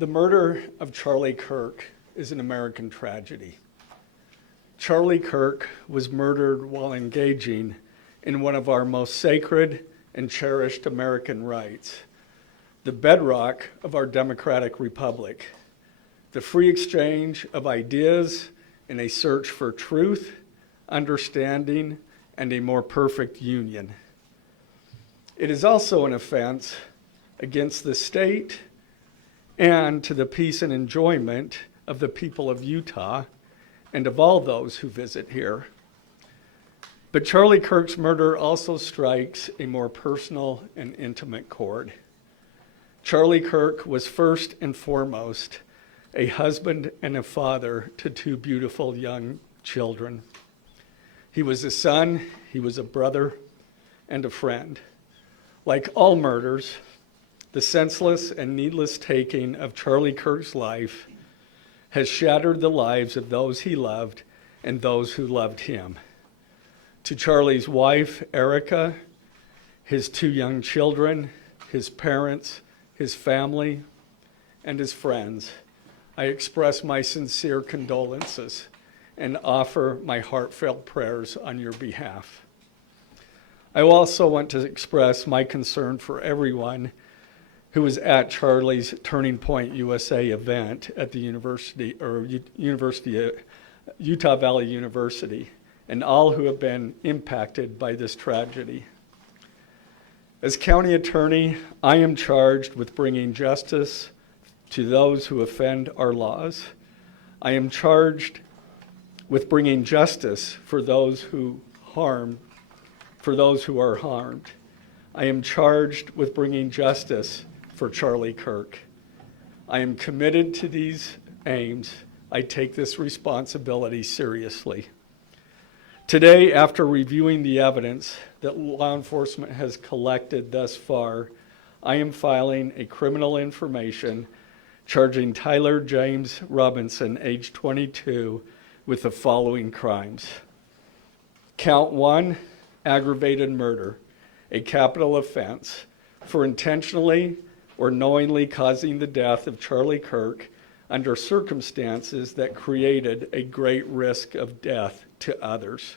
The murder of Charlie Kirk is an American tragedy. Charlie Kirk was murdered while engaging in one of our most sacred and cherished American rights, the bedrock of our democratic republic, the free exchange of ideas in a search for truth, understanding, and a more perfect union. It is also an offense against the state and to the peace and enjoyment of the people of Utah and of all those who visit here. But Charlie Kirk's murder also strikes a more personal and intimate chord. Charlie Kirk was first and foremost a husband and a father to two beautiful young children. He was a son, he was a brother, and a friend. Like all murders, the senseless and needless taking of Charlie Kirk's life has shattered the lives of those he loved and those who loved him. To Charlie's wife, Erica, his two young children, his parents, his family, and his friends, I express my sincere condolences and offer my heartfelt prayers on your behalf. I also want to express my concern for everyone who was at Charlie's Turning Point USA event at the Utah Valley University, and all who have been impacted by this tragedy. As county attorney, I am charged with bringing justice to those who offend our laws. I am charged with bringing justice for those who are harmed. I am charged with bringing justice for Charlie Kirk. I am committed to these aims. I take this responsibility seriously. Today, after reviewing the evidence that law enforcement has collected thus far, I am filing a criminal information charging Tyler James Robinson, age 22, with the following crimes. Count 1, aggravated murder, a capital offense, for intentionally or knowingly causing the death of Charlie Kirk under circumstances that created a great risk of death to others.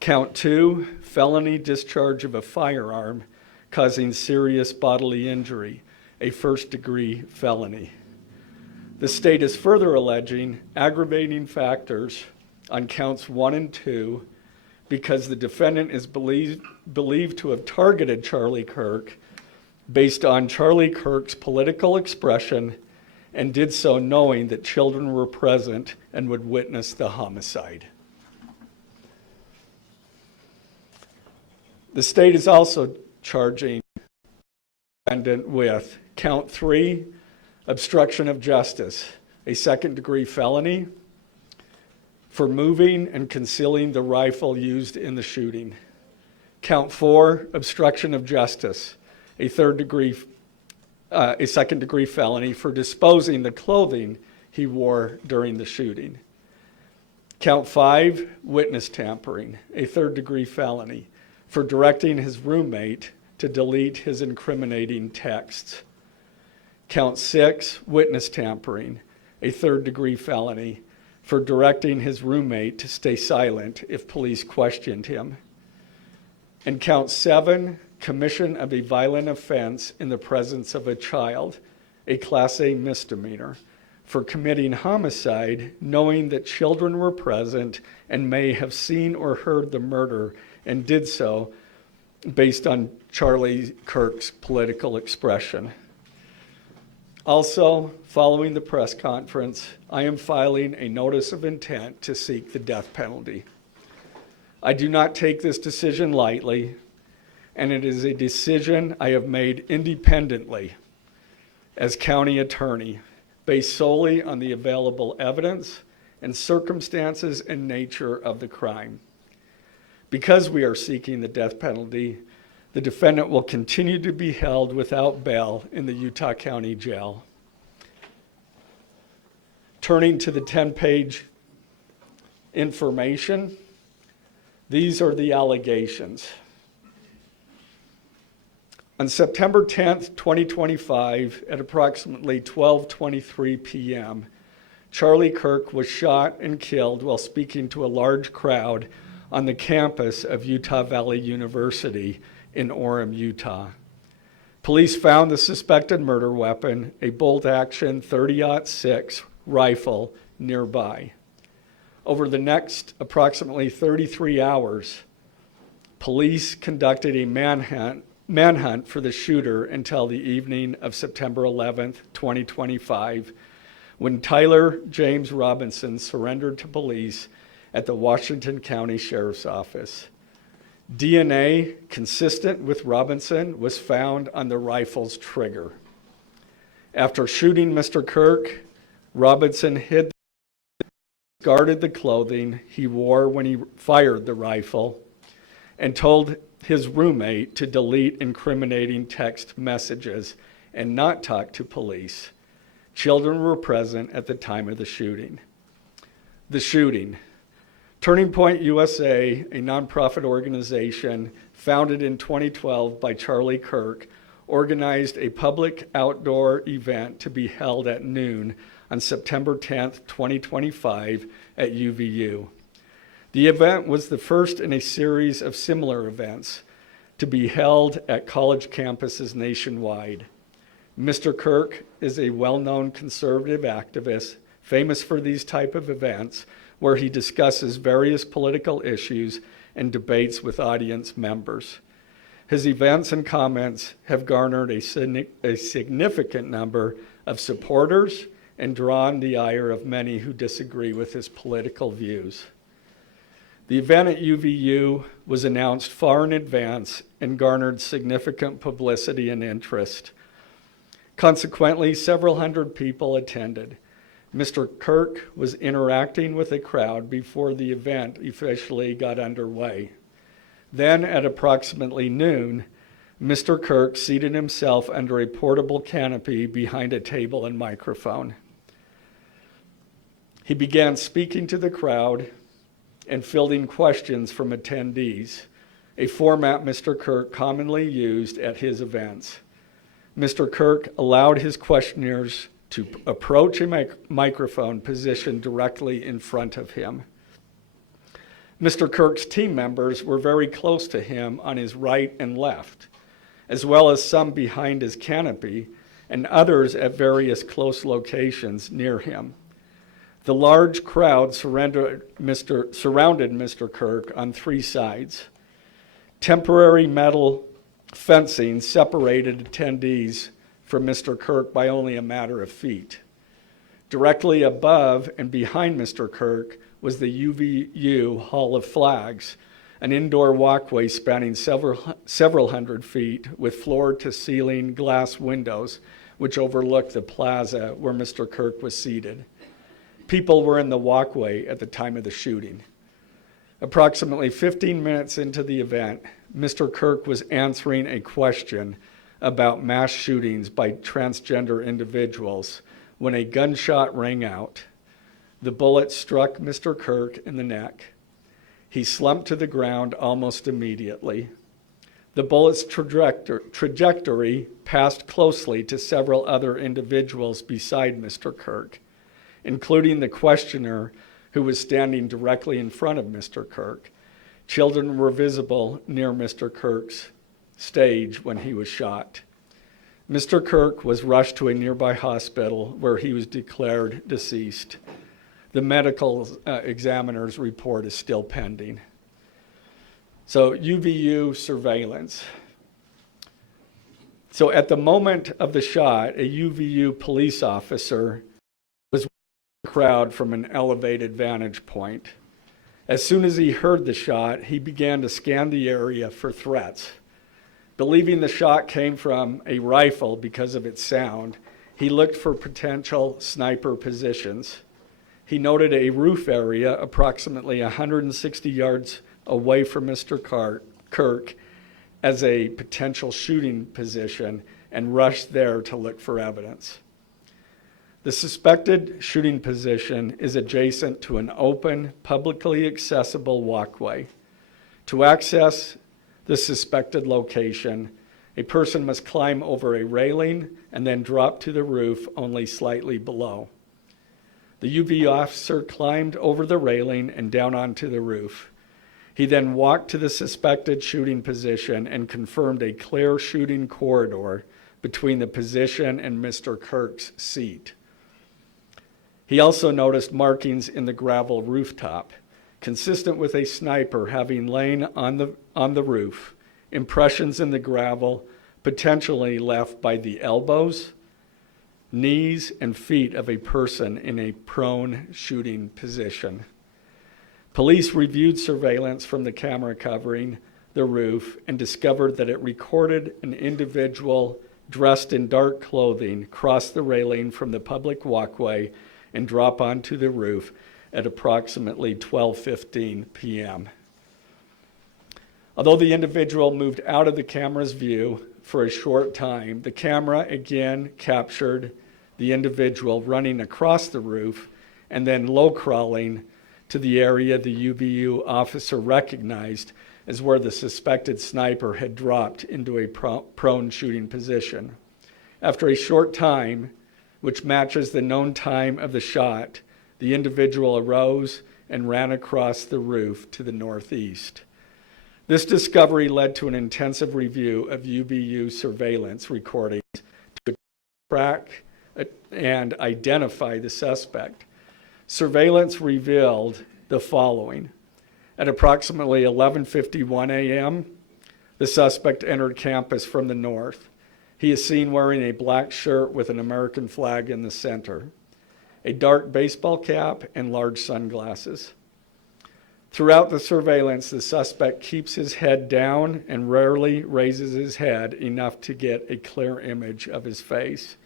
Count 2, felony discharge of a firearm causing serious bodily injury, a first-degree felony. The state is further alleging aggravating factors on counts 1 and 2 because the defendant is believed to have targeted Charlie Kirk based on Charlie Kirk's political expression and did so knowing that children were present and would witness the homicide. The state is also charging the defendant with count 3, obstruction of justice, a second-degree felony for moving and concealing the rifle used in the shooting. Count 4, obstruction of justice, a second-degree felony for disposing the clothing he wore during the shooting. Count 5, witness tampering, a third-degree felony for directing his roommate to delete his incriminating texts. Count 6, witness tampering, a third-degree felony for directing his roommate to stay silent if police questioned him. And count 7, commission of a violent offense in the presence of a child, a Class A misdemeanor, for committing homicide knowing that children were present and may have seen or heard the murder and did so based on Charlie Kirk's political expression. Also, following the press conference, I am filing a notice of intent to seek the death penalty. I do not take this decision lightly, and it is a decision I have made independently as county attorney, based solely on the available evidence and circumstances and nature of the crime. Because we are seeking the death penalty, the defendant will continue to be held without bail in the Utah County Jail. Turning to the 10-page information, these are the allegations. On September 10th, 2025, at approximately 12:23 p.m., Charlie Kirk was shot and killed while speaking to a large crowd on the campus of Utah Valley University in Orem, Utah. Police found the suspected murder weapon, a bolt-action .30-06 rifle, nearby. Over the next approximately 33 hours, police conducted a manhunt for the shooter until the evening of September 11th, 2025, when Tyler James Robinson surrendered to police at the Washington County Sheriff's Office. DNA consistent with Robinson was found on the rifle's trigger. After shooting Mr. Kirk, Robinson discarded the clothing he wore when he fired the rifle and told his roommate to delete incriminating text messages and not talk to police. Children were present at the time of the shooting. The shooting. Turning Point USA, a nonprofit organization founded in 2012 by Charlie Kirk, organized a public outdoor event to be held at noon on September 10th, 2025 at UVU. The event was the first in a series of similar events to be held at college campuses nationwide. Mr. Kirk is a well-known conservative activist, famous for these type of events, where he discusses various political issues and debates with audience members. His events and comments have garnered a significant number of supporters and drawn the ire of many who disagree with his political views. The event at UVU was announced far in advance and garnered significant publicity and interest. Consequently, several hundred people attended. Mr. Kirk was interacting with a crowd before the event officially got underway. Then, at approximately noon, Mr. Kirk seated himself under a portable canopy behind a table and microphone. He began speaking to the crowd and fielding questions from attendees, a format Mr. Kirk commonly used at his events. Mr. Kirk allowed his questioners to approach a microphone positioned directly in front of him. Mr. Kirk's team members were very close to him on his right and left, as well as some behind his canopy and others at various close locations near him. The large crowd surrounded Mr. Kirk on three sides. Temporary metal fencing separated attendees from Mr. Kirk by only a matter of feet. Directly above and behind Mr. Kirk was the UVU Hall of Flags, an indoor walkway spanning several hundred feet with floor-to-ceiling glass windows which overlooked the plaza where Mr. Kirk was seated. People were in the walkway at the time of the shooting. Approximately 15 minutes into the event, Mr. Kirk was answering a question about mass shootings by transgender individuals when a gunshot rang out. The bullet struck Mr. Kirk in the neck. He slumped to the ground almost immediately. The bullet's trajectory passed closely to several other individuals beside Mr. Kirk, including the questioner who was standing directly in front of Mr. Kirk. Children were visible near Mr. Kirk's stage when he was shot. Mr. Kirk was rushed to a nearby hospital where he was declared deceased. The medical examiner's report is still pending. So UVU surveillance. So at the moment of the shot, a UVU police officer was watching the crowd from an elevated vantage point. As soon as he heard the shot, he began to scan the area for threats. Believing the shot came from a rifle because of its sound, he looked for potential sniper positions. He noted a roof area approximately 160 yards away from Mr. Kirk as a potential shooting position and rushed there to look for evidence. The suspected shooting position is adjacent to an open, publicly accessible walkway. To access the suspected location, A person must climb over a railing and then drop to the roof only slightly below. The UV officer climbed over the railing and down onto the roof. He then walked to the suspected shooting position and confirmed a clear shooting corridor between the position and Mr. Kirk's seat. He also noticed markings in the gravel rooftop, consistent with a sniper having lain on the roof, impressions in the gravel potentially left by the elbows, knees, and feet of a person in a prone shooting position. Police reviewed surveillance from the camera covering the roof and discovered that it recorded an individual dressed in dark clothing cross the railing from the public walkway and drop onto the roof at approximately 12:15 p.m. Although the individual moved out of the camera's view for a short time, the camera again captured the individual running across the roof and then low crawling to the area the UVU officer recognized as where the suspected sniper had dropped into a prone shooting position. After a short time, which matches the known time of the shot, the individual arose and ran across the roof to the northeast. This discovery led to an intensive review of UVU surveillance recordings to track and identify the suspect. Surveillance revealed the following. At approximately 11:51 a.m., the suspect entered campus from the north. He is seen wearing a black shirt with an American flag in the center, a dark baseball cap, and large sunglasses. Throughout the surveillance, the suspect keeps his head down and rarely raises his head enough to get a clear image of his face.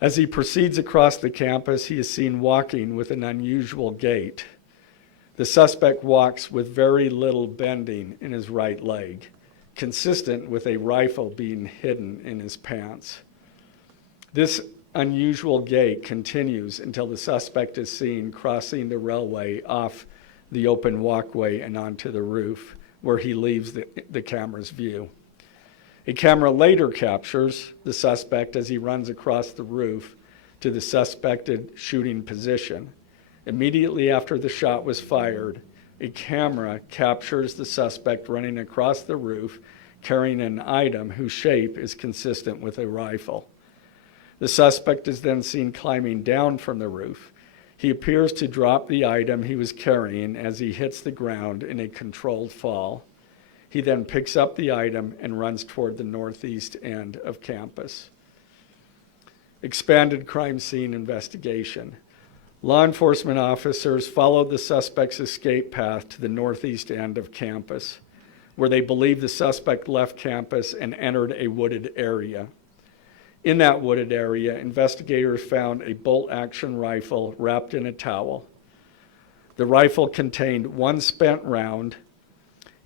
As he proceeds across the campus, he is seen walking with an unusual gait. The suspect walks with very little bending in his right leg, consistent with a rifle being hidden in his pants. This unusual gait continues until the suspect is seen crossing the railway off the open walkway and onto the roof, where he leaves the camera's view. A camera later captures the suspect as he runs across the roof to the suspected shooting position. Immediately after the shot was fired, a camera captures the suspect running across the roof carrying an item whose shape is consistent with a rifle. The suspect is then seen climbing down from the roof. He appears to drop the item he was carrying as he hits the ground in a controlled fall. He then picks up the item and runs toward the northeast end of campus. Expanded crime scene investigation. Law enforcement officers followed the suspect's escape path to the northeast end of campus, where they believe the suspect left campus and entered a wooded area. In that wooded area, investigators found a bolt-action rifle wrapped in a towel. The rifle contained one spent round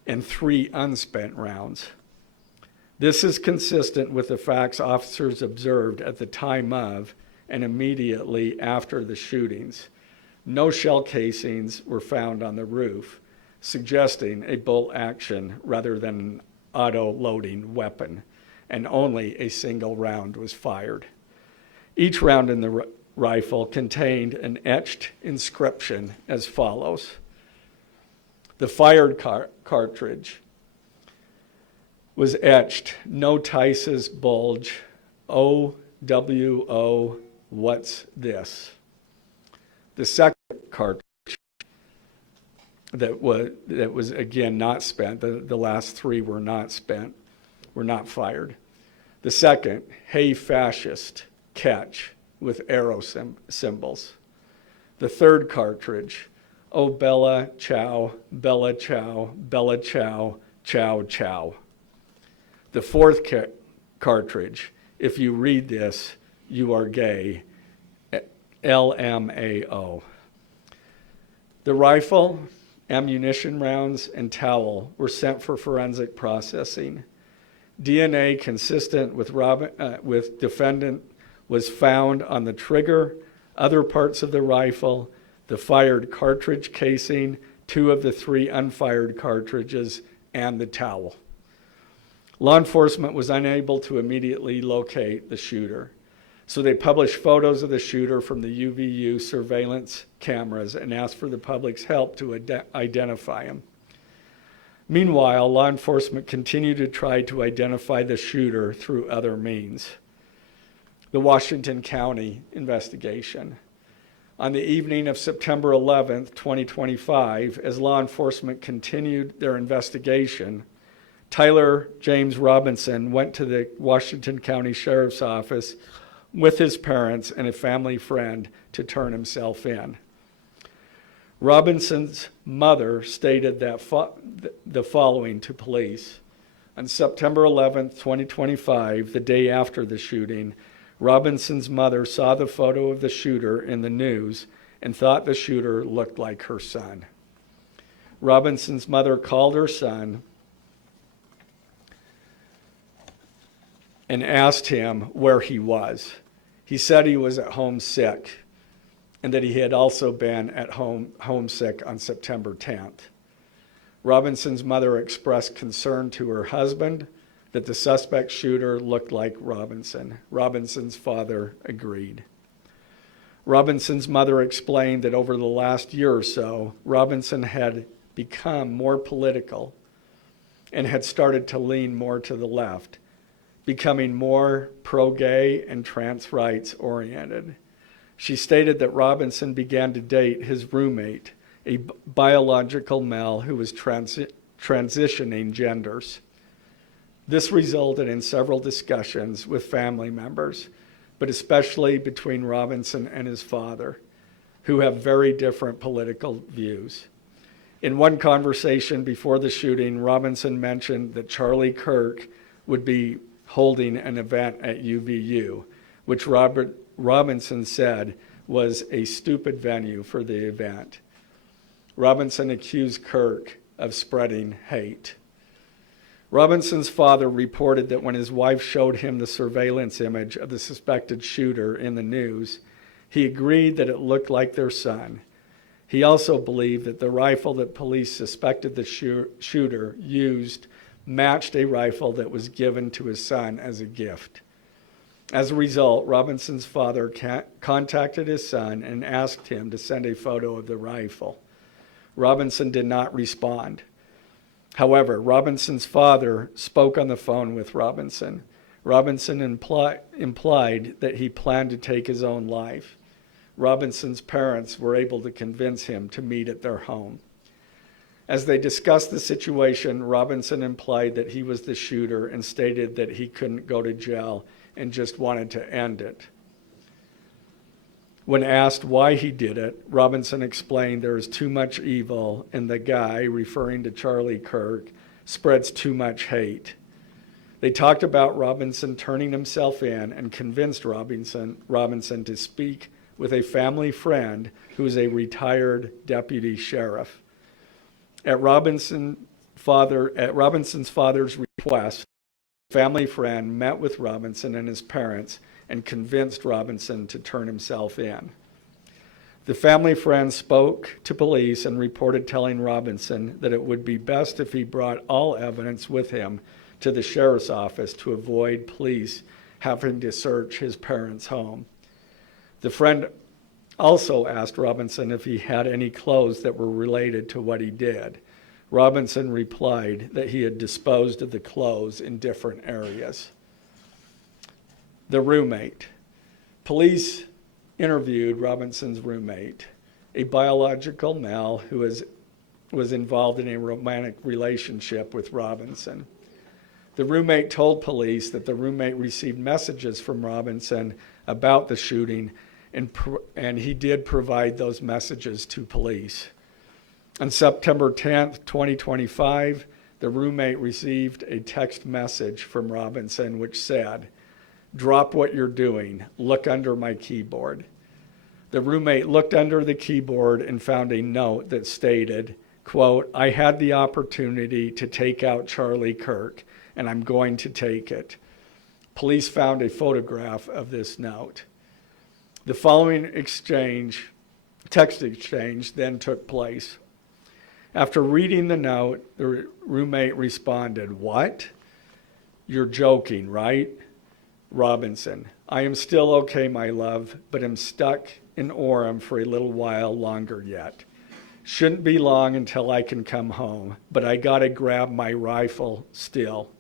and 3 unspent rounds. This is consistent with the facts officers observed at the time of and immediately after the shootings. No shell casings were found on the roof, suggesting a bolt action rather than an auto-loading weapon, and only a single round was fired. Each round in the rifle contained an etched inscription as follows. The fired cartridge was etched, "No Tice's bulge, OWO, what's this?" The second cartridge that was again not spent, the last 3 were not spent, were not fired. The second, "Hey fascist, catch," with arrow symbols. The third cartridge, "Oh Bella Ciao, Bella Ciao, Bella Ciao, Ciao Ciao." The fourth cartridge, "If you read this, you are gay," LMAO. The rifle, ammunition rounds, and towel were sent for forensic processing. DNA consistent with defendant was found on the trigger, other parts of the rifle, the fired cartridge casing, 2 of the 3 unfired cartridges, and the towel. Law enforcement was unable to immediately locate the shooter, so they published photos of the shooter from the UVU surveillance cameras and asked for the public's help to identify him. Meanwhile, law enforcement continued to try to identify the shooter through other means. The Washington County investigation. On the evening of September 11th, 2025, as law enforcement continued their investigation, Tyler James Robinson went to the Washington County Sheriff's Office with his parents and a family friend to turn himself in. Robinson's mother stated that the following to police. On September 11th, 2025, the day after the shooting, Robinson's mother saw the photo of the shooter in the news and thought the shooter looked like her son. Robinson's mother called her son and asked him where he was. He said he was at home sick and that he had also been at home homesick on September 10th. Robinson's mother expressed concern to her husband that the suspect shooter looked like Robinson. Robinson's father agreed. Robinson's mother explained that over the last year or so, Robinson had become more political and had started to lean more to the left, becoming more pro-gay and trans rights oriented. She stated that Robinson began to date his roommate, a biological male who was transitioning genders. This resulted in several discussions with family members, but especially between Robinson and his father, who have very different political views. In one conversation before the shooting, Robinson mentioned that Charlie Kirk would be holding an event at UVU, which Robinson said was a stupid venue for the event. Robinson accused Kirk of spreading hate. Robinson's father reported that when his wife showed him the surveillance image of the suspected shooter in the news, he agreed that it looked like their son. He also believed that the rifle that police suspected the shooter used matched a rifle that was given to his son as a gift. As a result, Robinson's father contacted his son and asked him to send a photo of the rifle. Robinson did not respond. However, Robinson's father spoke on the phone with Robinson. Robinson implied that he planned to take his own life. Robinson's parents were able to convince him to meet at their home. As they discussed the situation, Robinson implied that he was the shooter and stated that he couldn't go to jail and just wanted to end it. When asked why he did it, Robinson explained there is too much evil and the guy, referring to Charlie Kirk, spreads too much hate. They talked about Robinson turning himself in and convinced Robinson to speak with a family friend who is a retired deputy sheriff. At Robinson's father's request, a family friend met with Robinson and his parents and convinced Robinson to turn himself in. The family friend spoke to police and reported telling Robinson that it would be best if he brought all evidence with him to the sheriff's office to avoid police having to search his parents' home. The friend also asked Robinson if he had any clothes that were related to what he did. Robinson replied that he had disposed of the clothes in different areas. The roommate. Police interviewed Robinson's roommate, a biological male who was involved in a romantic relationship with Robinson. The roommate told police that the roommate received messages from Robinson about the shooting, and he did provide those messages to police. On September 10th, 2025, the roommate received a text message from Robinson which said, "Drop what you're doing. Look under my keyboard." The roommate looked under the keyboard and found a note that stated, quote, "I had the opportunity to take out Charlie Kirk, and I'm going to take it." Police found a photograph of this note. The following text exchange, then took place. After reading the note, the roommate responded, "What?" You're joking, right? Robinson, I am still okay, my love, but am stuck in Orem for a little while longer yet. Shouldn't be long until I can come home, but I gotta grab my rifle still.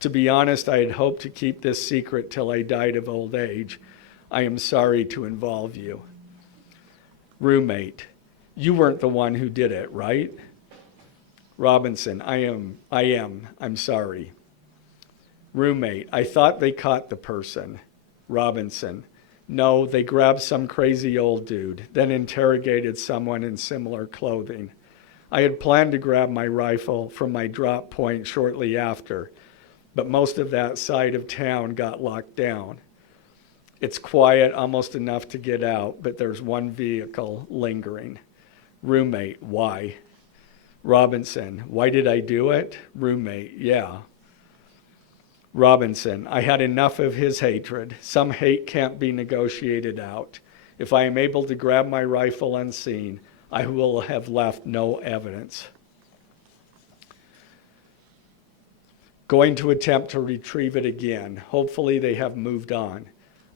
To be honest, I had hoped to keep this secret till I died of old age. I am sorry to involve you. Roommate, you weren't the one who did it, right? Robinson, I am. I'm sorry. Roommate, I thought they caught the person. Robinson, no, they grabbed some crazy old dude, then interrogated someone in similar clothing. I had planned to grab my rifle from my drop point shortly after, but most of that side of town got locked down. It's quiet, almost enough to get out, but there's one vehicle lingering. Roommate, why? Robinson, why did I do it? Roommate, yeah. Robinson, I had enough of his hatred. Some hate can't be negotiated out. If I am able to grab my rifle unseen, I will have left no evidence. Going to attempt to retrieve it again. Hopefully they have moved on.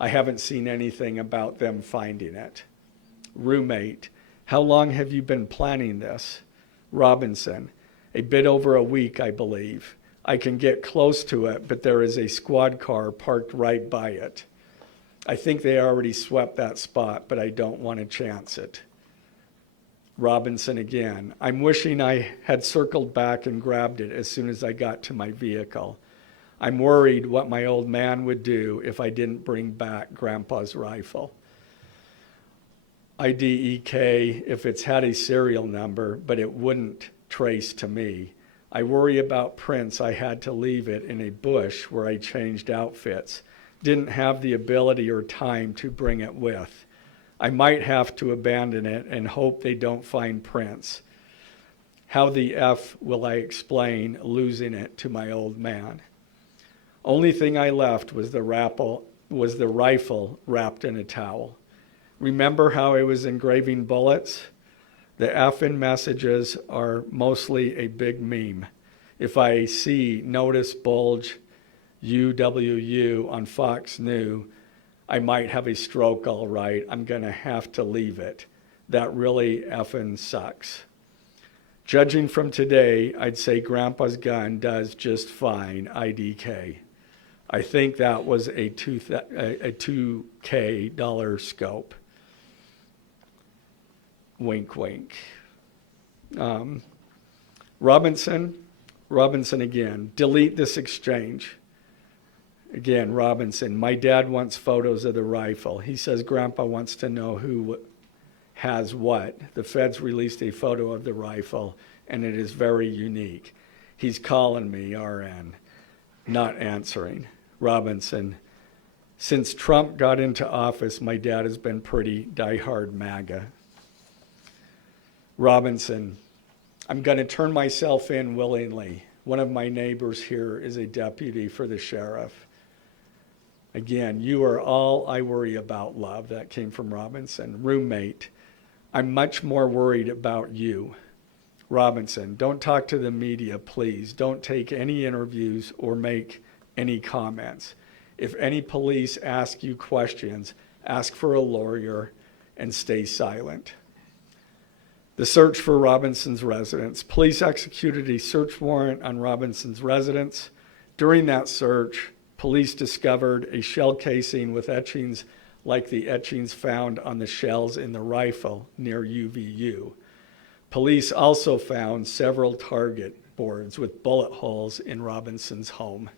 I haven't seen anything about them finding it. Roommate, how long have you been planning this? Robinson, a bit over a week, I believe. I can get close to it, but there is a squad car parked right by it. I think they already swept that spot, but I don't want to chance it. Robinson again, I'm wishing I had circled back and grabbed it as soon as I got to my vehicle. I'm worried what my old man would do if I didn't bring back Grandpa's rifle. IDEK if it's had a serial number, but it wouldn't trace to me. I worry about prints. I had to leave it in a bush where I changed outfits. Didn't have the ability or time to bring it with. I might have to abandon it and hope they don't find prints. How the F will I explain losing it to my old man? Only thing I left was the rifle wrapped in a towel. Remember how I was engraving bullets? The F in messages are mostly a big meme. If I see notice bulge UWU on Fox News, I might have a stroke all right. I'm gonna have to leave it. That really effing sucks. Judging from today, I'd say Grandpa's gun does just fine, IDK. I think that was a $2K dollar scope. Wink, wink. Robinson again, delete this exchange. Again, Robinson, my dad wants photos of the rifle. He says Grandpa wants to know who has what. The feds released a photo of the rifle, and it is very unique. He's calling me, RN, not answering. Robinson, since Trump got into office, my dad has been pretty diehard MAGA. Robinson, I'm going to turn myself in willingly. One of my neighbors here is a deputy for the sheriff. Again, you are all I worry about, love. That came from Robinson. Roommate, I'm much more worried about you. Robinson, don't talk to the media, please. Don't take any interviews or make any comments. If any police ask you questions, ask for a lawyer and stay silent. The search for Robinson's residence. Police executed a search warrant on Robinson's residence. During that search, police discovered a shell casing with etchings like the etchings found on the shells in the rifle near UVU. Police also found several target boards with bullet holes in Robinson's home.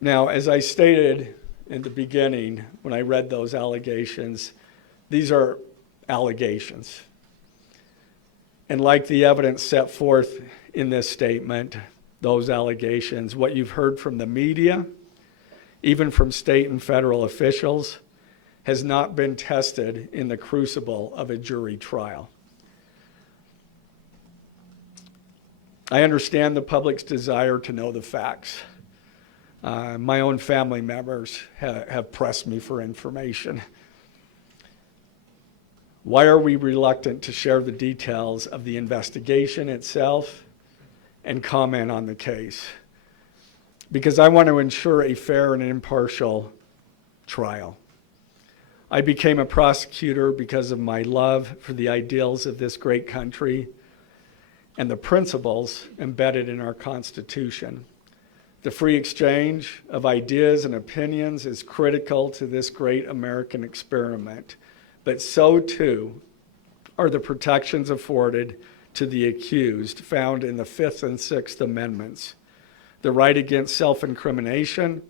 Now, as I stated in the beginning, when I read those allegations, these are allegations. And like the evidence set forth in this statement, those allegations, what you've heard from the media, even from state and federal officials, has not been tested in the crucible of a jury trial. I understand the public's desire to know the facts. My own family members have pressed me for information. Why are we reluctant to share the details of the investigation itself? and comment on the case, because I want to ensure a fair and impartial trial. I became a prosecutor because of my love for the ideals of this great country and the principles embedded in our Constitution. The free exchange of ideas and opinions is critical to this great American experiment, but so too are the protections afforded to the accused found in the Fifth and Sixth Amendments: the right against self-incrimination,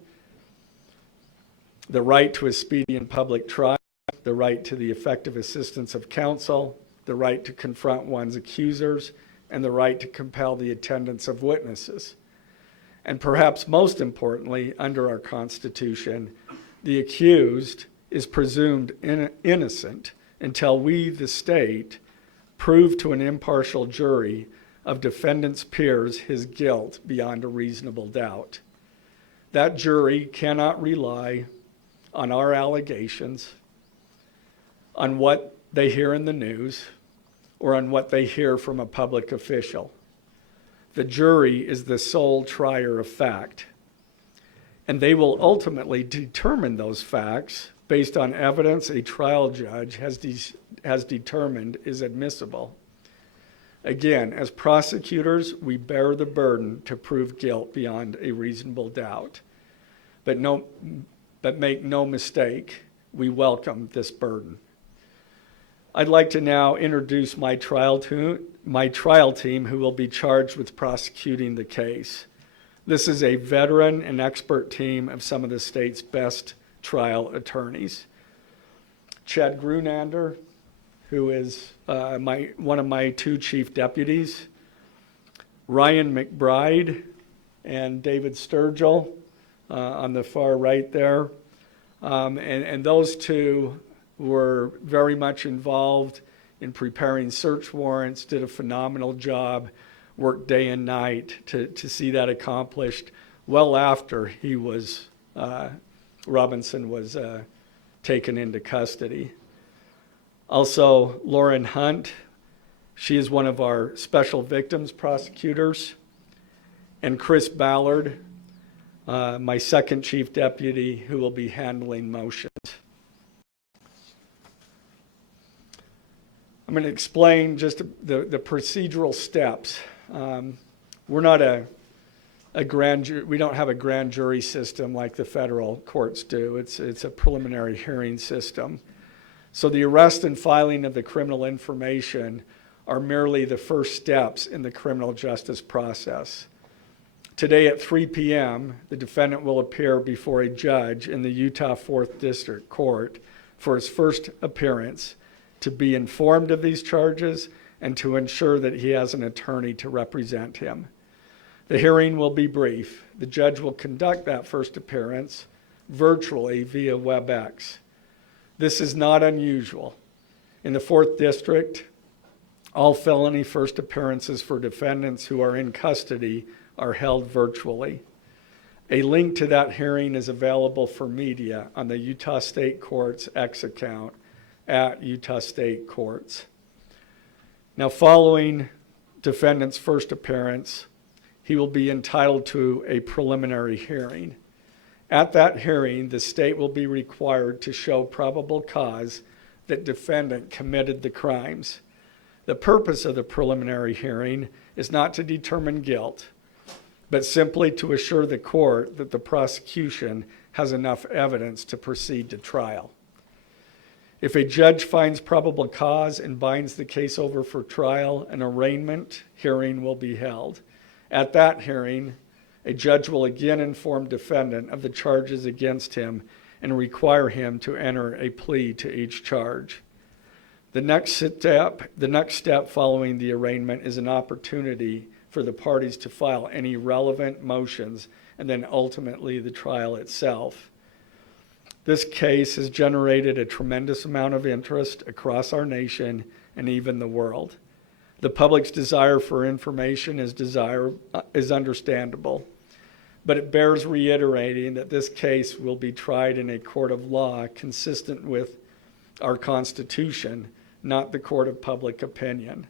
the right to a speedy and public trial, the right to the effective assistance of counsel, the right to confront one's accusers, and the right to compel the attendance of witnesses. And perhaps most importantly, under our Constitution, the accused is presumed innocent until we, the state, prove to an impartial jury of defendant's peers his guilt beyond a reasonable doubt. That jury cannot rely on our allegations, on what they hear in the news, or on what they hear from a public official. The jury is the sole trier of fact, and they will ultimately determine those facts based on evidence a trial judge has determined is admissible. Again, as prosecutors, we bear the burden to prove guilt beyond a reasonable doubt. But make no mistake, we welcome this burden. I'd like to now introduce my trial team who will be charged with prosecuting the case. This is a veteran and expert team of some of the state's best trial attorneys. Chad Grunander, who is one of my two chief deputies, Ryan McBride and David Sturgill on the far right there. And those two were very much involved in preparing search warrants, did a phenomenal job, worked day and night to see that accomplished well after he was, Robinson was taken into custody. Also, Lauren Hunt, she is one of our special victims prosecutors, and Chris Ballard, my second chief deputy, who will be handling motions. I'm going to explain just the procedural steps. We're not a grand jury. We don't have a grand jury system like the federal courts do. It's a preliminary hearing system. So the arrest and filing of the criminal information are merely the first steps in the criminal justice process. Today at 3 p.m., the defendant will appear before a judge in the Utah 4th District Court for his first appearance, to be informed of these charges and to ensure that he has an attorney to represent him. The hearing will be brief. The judge will conduct that first appearance virtually via WebEx. This is not unusual. In the 4th District, all felony first appearances for defendants who are in custody are held virtually. A link to that hearing is available for media on the Utah State Courts X account at Utah State Courts. Now, following defendant's first appearance, he will be entitled to a preliminary hearing. At that hearing, the state will be required to show probable cause that defendant committed the crimes. The purpose of the preliminary hearing is not to determine guilt, but simply to assure the court that the prosecution has enough evidence to proceed to trial. If a judge finds probable cause and binds the case over for trial, an arraignment hearing will be held. At that hearing, a judge will again inform defendant of the charges against him and require him to enter a plea to each charge. The next step following the arraignment is an opportunity for the parties to file any relevant motions and then ultimately the trial itself. This case has generated a tremendous amount of interest across our nation and even the world. The public's desire for information is understandable, but it bears reiterating that this case will be tried in a court of law consistent with our Constitution, not the court of public opinion.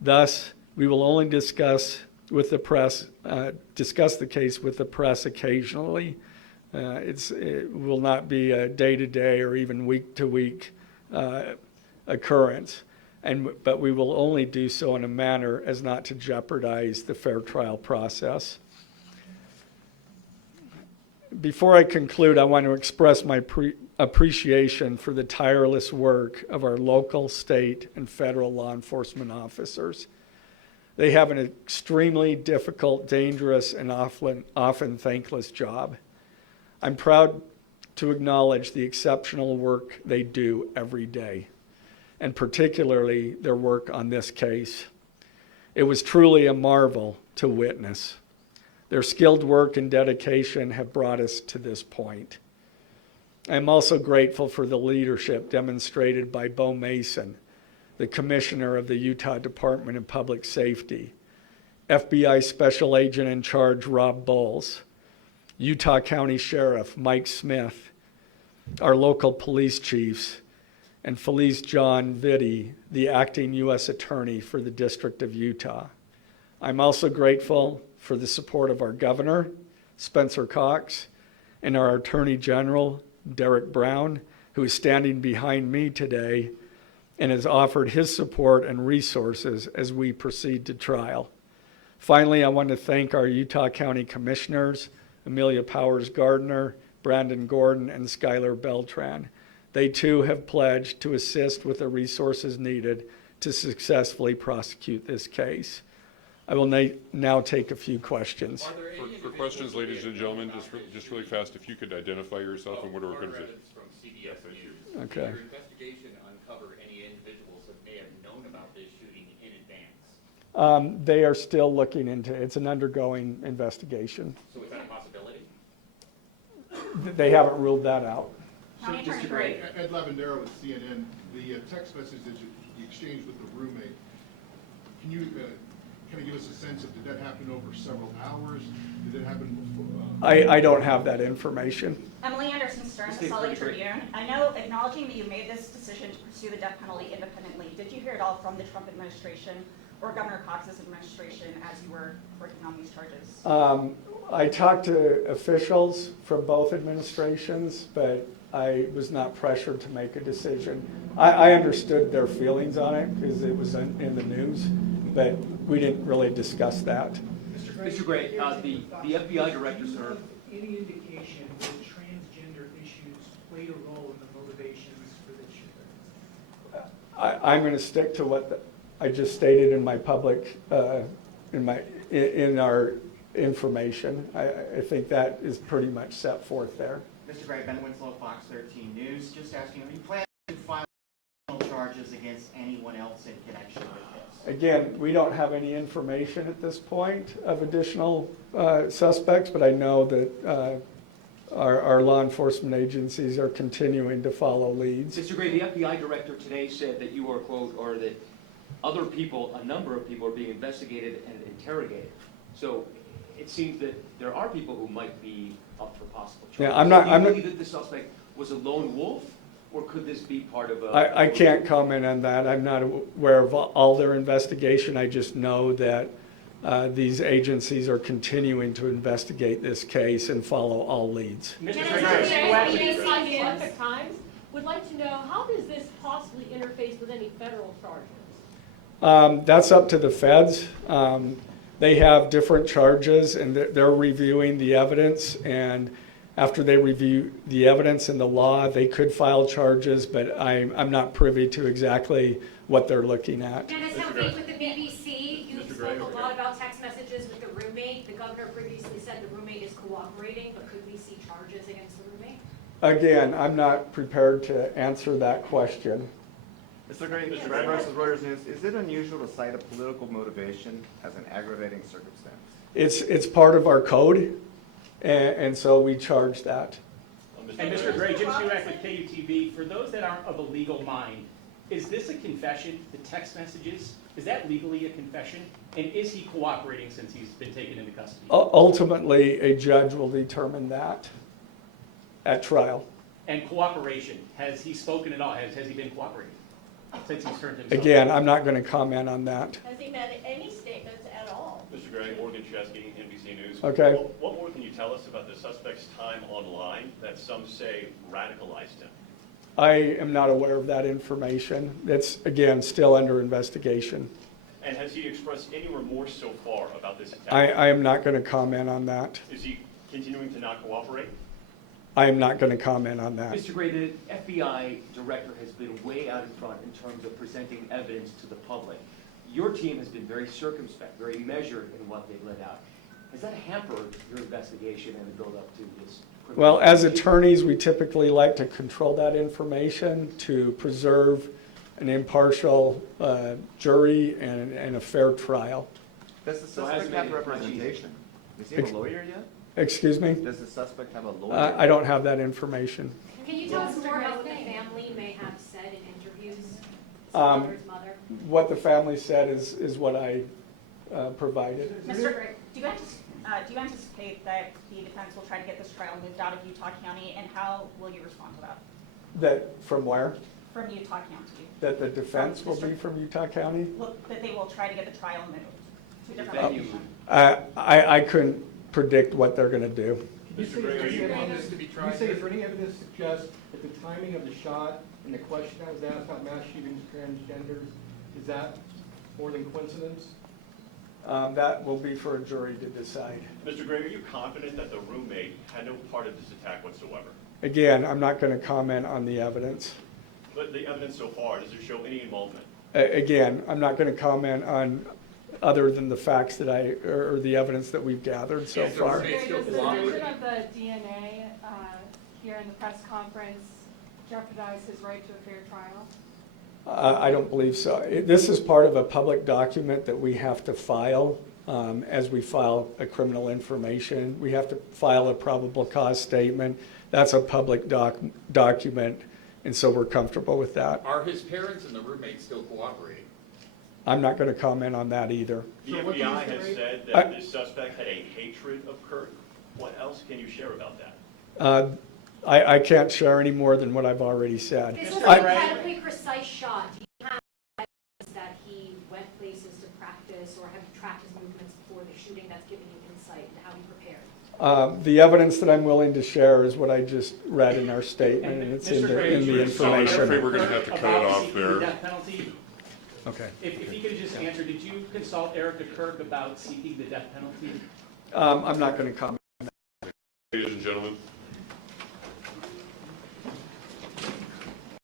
Thus, we will only discuss with the press, discuss the case with the press occasionally. It will not be a day-to-day or even week-to-week occurrence, but we will only do so in a manner as not to jeopardize the fair trial process. Before I conclude, I want to express my appreciation for the tireless work of our local, state, and federal law enforcement officers. They have an extremely difficult, dangerous, and often thankless job. I'm proud to acknowledge the exceptional work they do every day, and particularly their work on this case. It was truly a marvel to witness. Their skilled work and dedication have brought us to this point. I'm also grateful for the leadership demonstrated by Bo Mason, the Commissioner of the Utah Department of Public Safety, FBI Special Agent in Charge Rob Bowles, Utah County Sheriff Mike Smith, our local police chiefs, and Felice John Vitti, the acting U.S. Attorney for the District of Utah. I'm also grateful for the support of our Governor, Spencer Cox, and our Attorney General, Derek Brown, who is standing behind me today and has offered his support and resources as we proceed to trial. Finally, I want to thank our Utah County Commissioners, Amelia Powers Gardner, Brandon Gordon, and Skylar Beltran. They too have pledged to assist with the resources needed to successfully prosecute this case. I will now take a few questions. For questions, ladies and gentlemen, just really fast, if you could identify yourself and what organization. From CBS News. Okay. Did your investigation uncover any individuals that may have known about this shooting in advance? They are still looking into it. It's an undergoing investigation. So is that a possibility? They haven't ruled that out. So just Ed Lavandero with CNN, the text message that you exchanged with the roommate, can you kind of give us a sense of, did that happen over several hours? Did it happen before? I don't have that information. Emily Anderson Stern, the Salt Lake Tribune. I know, acknowledging that you made this decision to pursue the death penalty independently, did you hear it all from the Trump administration or Governor Cox's administration as you were working on these charges? I talked to officials from both administrations, but I was not pressured to make a decision. I understood their feelings on it because it was in the news, but we didn't really discuss that. Mr. Gray, the FBI director, sir. Any indication that transgender issues played a role in the motivations for this shooting? I'm going to stick to what I just stated in my public, in our information. I think that is pretty much set forth there. Mr. Gray, Ben Winslow, Fox 13 News. Just asking, are you planning to file charges against anyone else in connection with this? Again, we don't have any information at this point of additional suspects, but I know that our law enforcement agencies are continuing to follow leads. Mr. Gray, the FBI director today said that you are, quote, or that other people, a number of people are being investigated and interrogated. So it seems that there are people who might be up for possible charges. Yeah, I'm not. Do you believe that the suspect was a lone wolf, or could this be part of a... I can't comment on that. I'm not aware of all their investigation. I just know that these agencies are continuing to investigate this case and follow all leads. Mr. Times would like to know, how does this possibly interface with any federal charges? That's up to the feds. They have different charges, and they're reviewing the evidence, and after they review the evidence and the law, they could file charges, but I'm not privy to exactly what they're looking at. Dennis Humphrey with the BBC. You spoke a lot about text messages with the roommate. The governor previously said the roommate is cooperating, but could we see charges against the roommate? Again, I'm not prepared to answer that question. Mr. Gray, versus Reuters News, is it unusual to cite a political motivation as an aggravating circumstance? It's part of our code, and so we charge that. And Mr. Gray, Jim Stewart with KUTV, for those that aren't of a legal mind, is this a confession, the text messages? Is that legally a confession? And is he cooperating since he's been taken into custody? Ultimately, a judge will determine that at trial. And cooperation, has he spoken at all? Has he been cooperating since he's turned himself? Again, I'm not going to comment on that. Has he made any statements at all? Mr. Mr. Gray, Morgan Chesky, NBC News. Okay. What more can you tell us about the suspect's time online that some say radicalized him? I am not aware of that information. It's, again, still under investigation. And has he expressed any remorse so far about this attack? I am not going to comment on that. Is he continuing to not cooperate? I am not going to comment on that. Mr. Gray, the FBI director has been way out in front in terms of presenting evidence to the public. Your team has been very circumspect, very measured in what they've let out. Has that hampered your investigation and the build-up to this? Well, as attorneys, we typically like to control that information to preserve an impartial jury and a fair trial. Does the So suspect has have been- representation? Does he have a lawyer yet? Excuse me? Does the suspect have a lawyer? I don't have that information. Can you tell us more about what the family may have said in interviews? His Um, mother's mother? What the family said is what I provided. Mr. Gray, do you anticipate that the defense will try to get this trial moved out of Utah County, and how will you respond to that? That, from where? From Utah County? That the defense will be from Utah County? Look, that they will try to get the trial moved to a different Venue. location? I couldn't predict what they're going to do. Mr. Is Gray, there are you- any evidence to be tried? You say, is there any evidence to suggest that the timing of the shot and the question that was asked about mass shootings, transgenders, is that more than coincidence? That will be for a jury to decide. Mr. Gray, are you confident that the roommate had no part of this attack whatsoever? Again, I'm not going to comment on the evidence. But the evidence so far, does it show any involvement? Again, I'm not going to comment on other than the facts that or the evidence that we've gathered so far. Does the mention of the DNA here in the press conference jeopardize his right to a fair trial? I don't believe so. This is part of a public document that we have to file as we file a criminal information. We have to file a probable cause statement. That's a public document, and so we're comfortable with that. Are his parents and the roommate still cooperating? I'm not going to comment on that either. The So what do you FBI say, has Ray? said that this suspect had a hatred of Kirk. What else can you share about that? I can't share any more than what I've already said. This was I- an incredibly precise shot. Do you have evidence that he went places to practice, or have you tracked his movements before the shooting that's given you insight into how he prepared? The evidence that I'm willing to share is what I just read in our statement, and it's in Mr. Gray, the I'm afraid information. we're gonna have to cut it About off seeking there. the death penalty, Okay. if you could just answer, did you consult Erica Kirk about seeking the death penalty? I'm not going to comment. Ladies and gentlemen,